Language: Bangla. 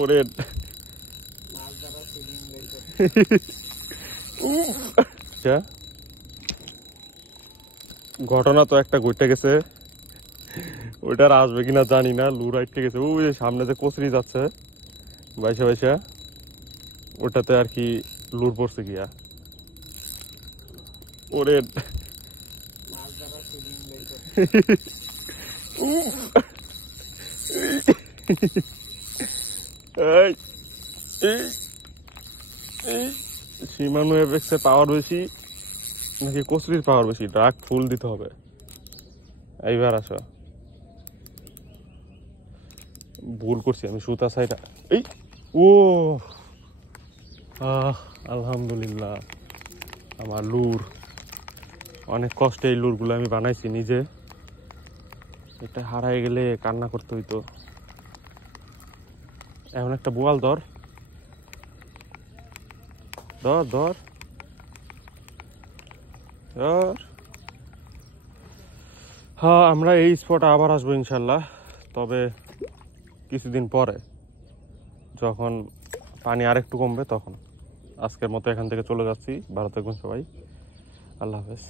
ওরে ঘটনা তো একটা ঘটে গেছে, ওইটার আসবে কিনা জানি না। লুর আটকে গেছে ওই সামনে যে কচুরি যাচ্ছে বাইসা বাইসা, ওটাতে আর কি লুর পড়ছে গিয়া। ওরে সীমানু এফেক্সের পাওয়ার বেশি নাকি কচুরির পাওয়ার বেশি? ড্রাগ ফুল দিতে হবে। এইবার আসো, ভুল করছি আমি, সুতা সাইডা। এই ও আলহামদুলিল্লাহ, আমার লুর। অনেক কষ্টে এই লুরগুলো আমি বানাইছি নিজে, এটা হারাই গেলে কান্না করতে হইতো। এমন একটা বোয়াল ধর ধর ধর ধর। হ্যাঁ, আমরা এই স্পটে আবার আসবো ইনশাল্লাহ, তবে কিছুদিন পরে, যখন পানি আরেকটু কমবে তখন। আজকের মতো এখান থেকে চলে যাচ্ছি। ভালো থাকবেন সবাই, আল্লাহ হাফেজ।